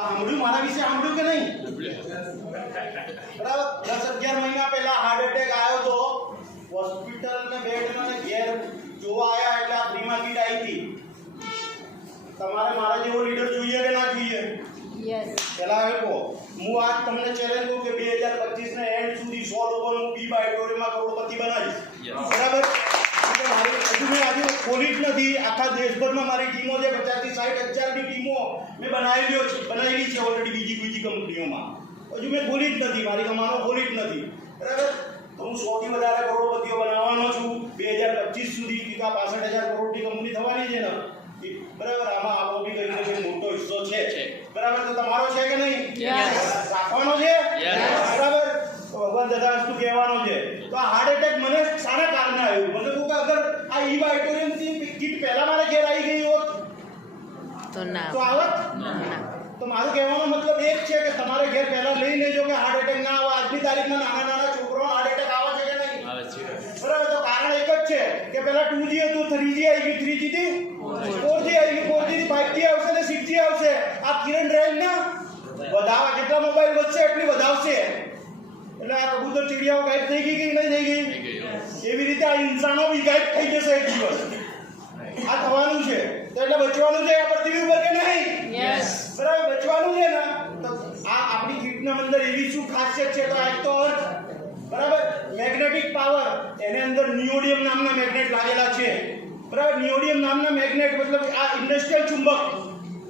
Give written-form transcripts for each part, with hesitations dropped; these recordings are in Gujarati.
સાંભળ્યું મારા વિશે સાંભળ્યું કે નહીં? બરાબર 10-11 મહિના પહેલા હાર્ટ એટેક આવ્યો તો હોસ્પિટલ में બેડ में ઘેર જોવા આયા એટલે આ પ્રીમા કીટ આવી હતી. તમારે મારા જેવો લીડર જોઈએ કે ના જોઈએ? યસ. પહેલા એ કહો. હું આજ તમને ચેલેન્જ કરું કે 2025 ના એન્ડ સુધી 100 લોકોનું બી બાયોડોરીમાં કરોડપતિ બનાવીશ. બરાબર? મારી હજુ મેં આજે ખોલી જ નથી. આખા દેશભરમાં મારી ટીમો છે 50 થી 60 હજારની ટીમો મેં બનાવેલી છે ઓલરેડી બીજી કંપનીઓમાં. હજુ મેં ખોલી જ નથી. મારી કમાનો ખોલી જ નથી. બરાબર? તો હું 100 થી વધારે કરોડપતિઓ બનાવવાનો છું 2025 સુધી. 65,000 કરોડની કંપની થવાની છે ને. બરાબર? આમાં આપણો બી કઈ ને કઈ મોટો હિસ્સો છે. બરાબર? તો તમારો છે કે નહીં? રાખવાનો છે. બરાબર? તો ભગવાન દદાસ્તુ કહેવાનો છે. તો આ હાર્ટ એટેક મને સારા કારણે આવ્યું. મને કહું કે અગર આ ઈ બાયોટોરિયમ થી કીટ પહેલા મારે ઘેર આવી ગઈ હોત તો ના તો આવત. તો મારું કહેવાનો મતલબ એક છે કે તમારે ઘેર પહેલા લઈ લેજો કે હાર્ટ એટેક ના આવે. આજની તારીખમાં નાના છોકરાઓ હાર્ટ એટેક આવે છે કે નહીં? બરાબર? તો કારણ એક જ છે કે પહેલા 2G હતું, 3G આવી ગયું, 3G થી 4G આવી ગયું, 4G થી 5G આવશે ને 6G આવશે. આ કિરણ ડ્રાઈવ ના વધાવા જેટલા મોબાઈલ વધશે એટલી વધાવશે. એટલે આ કબૂતર ચીડિયાઓ ગાયબ થઈ ગઈ કે નહીં થઈ ગઈ? એવી રીતે આ ઇન્સાનો બી ગાયબ થઈ જશે એક દિવસ. આ થવાનું છે. તો એટલે બચવાનું છે આ પૃથ્વી ઉપર કે નહીં? યસ. બરાબર? બચવાનું છે ને. તો આ આપણી કીટના અંદર એવી શું ખાસિયત છે? તો આ એક તો અર્થ. બરાબર? Magnetic power. એની અંદર નિયોડિયમ નામના મેગ્નેટ લાગેલા છે. બરાબર? નિયોડિયમ નામના મેગ્નેટ મતલબ આ ઇન્ડસ્ટ્રીયલ ચુંબક.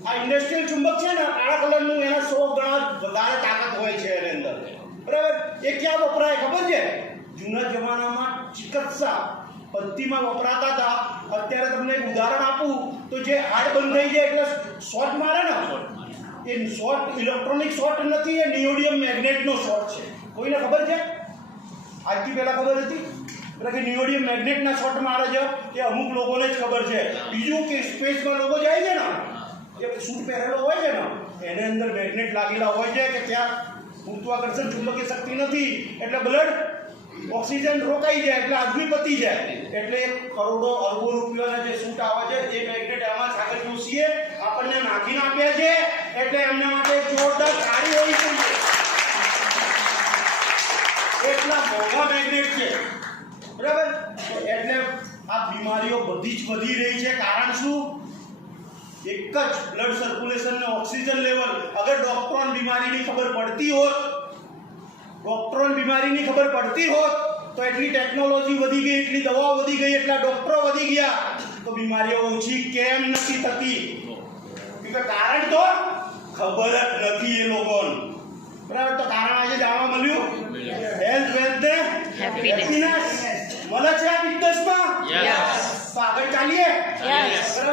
આ ઇન્ડસ્ટ્રીયલ ચુંબક છે ને કાળા કલરનું, એના 100 ગણા વધારે તાકાત હોય છે એની અંદર. બરાબર? એ ક્યાં વપરાય ખબર છે? જૂના જમાનામાં ચિકિત્સા પદ્ધતિમાં વપરાતા હતા. અત્યારે તમને એક ઉદાહરણ આપું તો જે હાર્ટ બંધ થઈ જાય એટલે શોર્ટ મારે ને, એ શોર્ટ ઇલેક્ટ્રોનિક શોર્ટ નથી, એ નિયોડિયમ મેગ્નેટનો શોર્ટ છે. કોઈને ખબર છે? આજથી પહેલા ખબર હતી? એટલે કે નિયોડિયમ મેગ્નેટના શોર્ટ મારે છે એ અમુક લોકોને જ ખબર છે. બીજું કે સ્પેસમાં લોકો જાય છે ને, એ સૂટ પહેરેલો હોય છે ને, એની અંદર મેગ્નેટ લાગેલા હોય છે કે ત્યાં ગુરુત્વાકર્ષણ ચુંબકીય શક્તિ નથી એટલે બ્લડ ઓક્સિજન રોકાઈ જાય એટલે આદમી પતી જાય. એટલે કરોડો અરબો રૂપિયાના જે સૂટ આવે છે એ મેગ્નેટ આમાં સાગર જોશીએ આપણને નાખીને આપ્યા છે. એટલે એમના માટે જોરદાર તાળી હોવી જોઈએ. એટલા મોંઘા મેગ્નેટ છે. બરાબર? એટલે આ બીમારીઓ બધી જ વધી રહી છે. કારણ શું? એક જ બ્લડ સર્ક્યુલેશન ને ઓક્સિજન લેવલ. અગર ડોક્ટરોને બીમારીની ખબર પડતી હોત તો એટલી ટેકનોલોજી વધી ગઈ, એટલી દવાઓ વધી ગઈ, એટલા ડોક્ટરો વધી ગયા તો બીમારીઓ ઓછી કેમ નથી થતી? કે કારણ તો ખબર જ નથી એ લોકોને. બરાબર? તો કારણ આજે જાણવા મળ્યું. હેલ્થ વેલ્થ ને હેપીનેસ મળે છે આ બિઝનેસમાં. તો આગળ ચાલીએ. બરાબર?